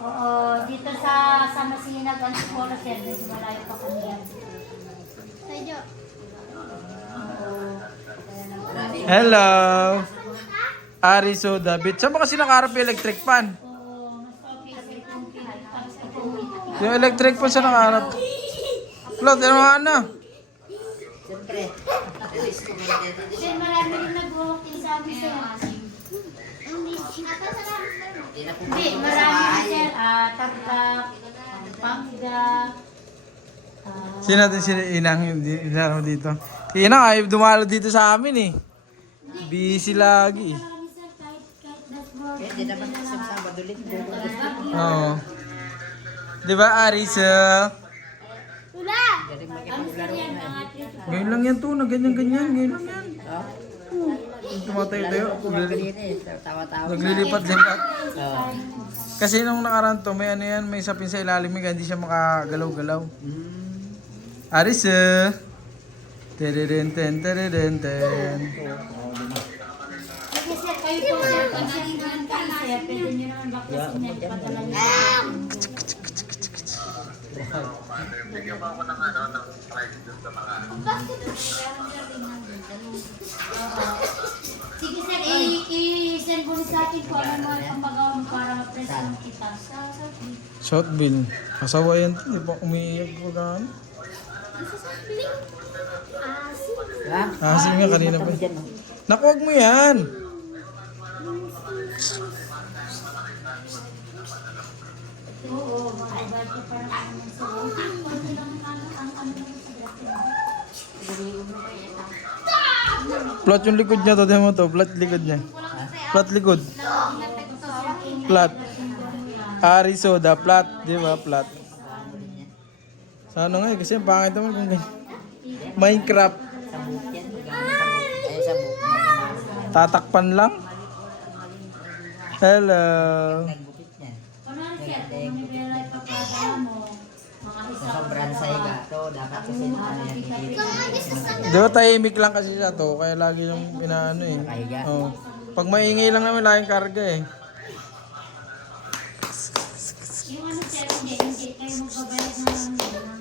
Oo, dito sa Masinag ang Sikoro sir, medyo malayo pa kami yan. Tayo. Hello! Ari Soda Beach. Saan ba kasi nakaharap yung electric fan? Oo, mas okay kasi kung pinagtagas ko po. Yung electric fan sa nakaharap. Claude, ano nga na? Siyempre. Sir, marami rin nag-walk-in sa amin sir. Hindi, marami rin sir. Taglak, Pangga. Sino natin si Inang yung dito? Inang ay dumalo dito sa amin eh. Busy lagi. Marami sir, kahit dashboard. Hindi naman sa Sabado Linggo. Oo. Di ba, Aris? Tula! Galing Ano sir makipaglaro yan, na. mga trip. Ngayon lang yan to, na ganyan-ganyan. Ngayon lang yan. Oh. Tumatayo-tayo. Kanina eh. Tawa-tawa. Naglilipat-lipat. Oo. Kasi nung nakaraan to, may ano yan, may sapin sa ilalim, may hindi siya makagalaw-galaw. Aris, tereren ten. Sige sir, kayo po sir, pag sinihan kayo sir, pwede nyo naman bakasin yan, padala nyo. Sige sir, i-send mo sa akin kung ano mo yung pagawa mo para ma-present kita. Shot bill. Kasawa yan to, di ba umiiyak ko gaan? Ha? Asim nga kanina pa. Dyan, oh. Naku, wag mo yan! Oo, mag-abad ka parang ano yan sir. Konti lang ang ano mo sa dati. Plot yung likod niya to, di mo to, plot likod niya. Plot likod. Plot. Ari Soda, plot, di ba, plot. Sa ano nga eh, kasi ang pangit naman kung ganyan. Minecraft. Sabuk yan. Ay, sabuk. Tatakpan lang. Hello. Nagbukit niyan. Kunwari sir, kung nire-realize pa pagkakala mo, mga Sa isang sobrang saiga to, dapat kasi ano yan, hindi. Di ba tahimik lang kasi siya to, kaya lagi yung inaano eh. Nakahiga. Oh. Pag maingay lang naman, laging karga eh. yung ano sir, hindi kayo magbabayad ng